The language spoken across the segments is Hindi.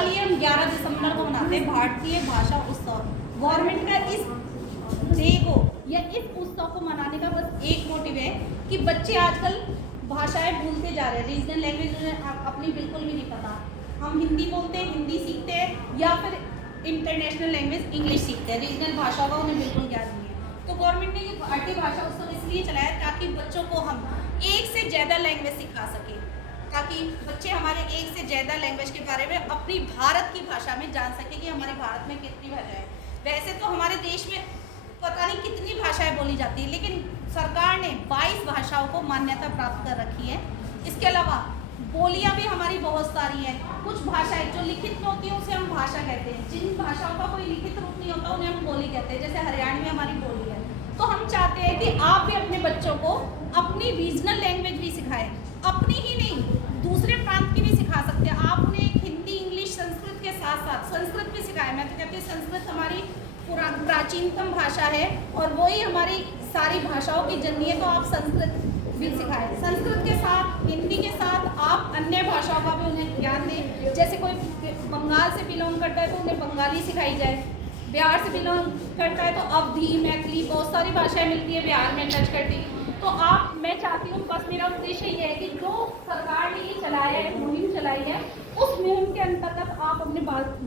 साल ये हम 11 दिसंबर को मनाते हैं भारतीय भाषा उत्सव। गवर्नमेंट का इस डे को या इस उत्सव को मनाने का बस एक मोटिव है कि बच्चे आजकल भाषाएं भूलते जा रहे हैं। रीजनल लैंग्वेज उन्हें अपनी बिल्कुल भी नहीं पता। हम हिंदी बोलते हैं, हिंदी सीखते हैं या फिर इंटरनेशनल लैंग्वेज इंग्लिश सीखते हैं, रीजनल भाषा का उन्हें बिल्कुल ज्ञान नहीं है। तो गवर्नमेंट ने ये भारतीय भाषा उत्सव इसलिए चलाया ताकि बच्चों को हम एक से ज़्यादा लैंग्वेज सिखा सकें, ताकि बच्चे हमारे एक से ज़्यादा लैंग्वेज के बारे में अपनी भारत की भाषा में जान सकें कि हमारे भारत में कितनी भाषाएं हैं। वैसे तो हमारे देश में पता नहीं कितनी भाषाएं बोली जाती है, लेकिन सरकार ने 22 भाषाओं को मान्यता प्राप्त कर रखी है। इसके अलावा बोलियां भी हमारी बहुत सारी हैं। कुछ भाषाएं जो लिखित में होती हैं उसे हम भाषा कहते हैं, जिन भाषाओं का कोई लिखित रूप नहीं होता उन्हें हम बोली कहते हैं। जैसे हरियाणवी हमारी बोली है। तो हम चाहते हैं कि आप भी अपने बच्चों को अपनी रीजनल लैंग्वेज भी सिखाएं, अपनी ही नहीं दूसरे प्रांत की भी सिखा सकते हैं। आप उन्हें हिंदी, इंग्लिश, संस्कृत के साथ साथ संस्कृत भी सिखाएं। मैं तो कहती हूँ संस्कृत हमारी प्राचीनतम भाषा है और वही हमारी सारी भाषाओं की जननी है, तो आप संस्कृत भी सिखाएं। संस्कृत के साथ, हिंदी के साथ आप अन्य भाषाओं का भी उन्हें ज्ञान दें। जैसे कोई बंगाल से बिलोंग करता है तो उन्हें बंगाली सिखाई जाए, बिहार से बिलोंग करता है तो अवधी, मैथिली, बहुत सारी भाषाएं मिलती है बिहार में टच करती है। तो आप, मैं चाहती हूँ, बस मेरा उद्देश्य ये है कि जो सरकार ने ये चलाया है, मुहिम चलाई है, उस मुहिम के अंतर्गत आप अपने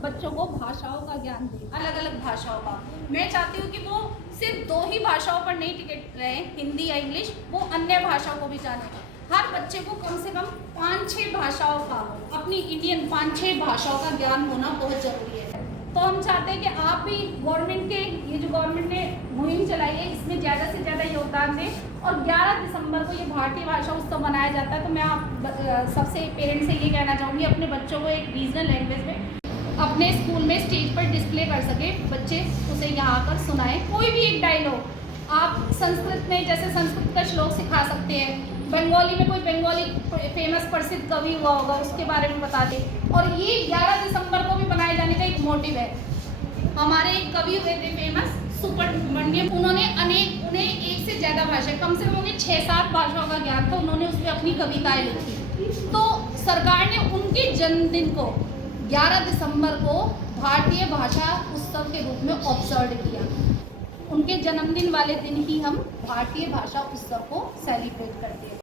बच्चों को भाषाओं का ज्ञान दें, अलग अलग भाषाओं का। मैं चाहती हूँ कि वो सिर्फ 2 ही भाषाओं पर नहीं टिके रहे, हिंदी या इंग्लिश, वो अन्य भाषाओं को भी जाने। हर बच्चे को कम से कम 5-6 भाषाओं का, अपनी इंडियन 5-6 भाषाओं का ज्ञान होना बहुत ज़रूरी है। तो हम चाहते हैं कि आप भी गवर्नमेंट के, ये जो गवर्नमेंट ने मुहिम चलाई है, इसमें ज़्यादा से ज़्यादा योगदान दें। और 11 दिसंबर को ये भारतीय भाषा उत्सव मनाया जाता है, तो मैं आप सबसे पेरेंट्स से ये कहना चाहूँगी अपने बच्चों को एक रीजनल लैंग्वेज में अपने स्कूल में स्टेज पर डिस्प्ले कर सके, बच्चे उसे यहाँ आकर सुनाएं। कोई भी एक डायलॉग आप संस्कृत में, जैसे संस्कृत का श्लोक सिखा सकते हैं, बंगाली में कोई बंगाली फेमस प्रसिद्ध कवि हुआ होगा उसके बारे में बता दें। और ये 11 दिसंबर को भी बनाए जाने का एक मोटिव है। हमारे एक कवि हुए थे फेमस, सुब्रमण्यम, उन्हें एक से ज़्यादा भाषा, कम से कम उन्हें 6-7 भाषाओं का ज्ञान था, उन्होंने उसमें अपनी कविताएं लिखी। तो सरकार ने उनके जन्मदिन को 11 दिसंबर को भारतीय भाषा उत्सव के रूप में ऑब्जर्व किया। उनके जन्मदिन वाले दिन ही हम भारतीय भाषा उत्सव को सेलिब्रेट करते हैं।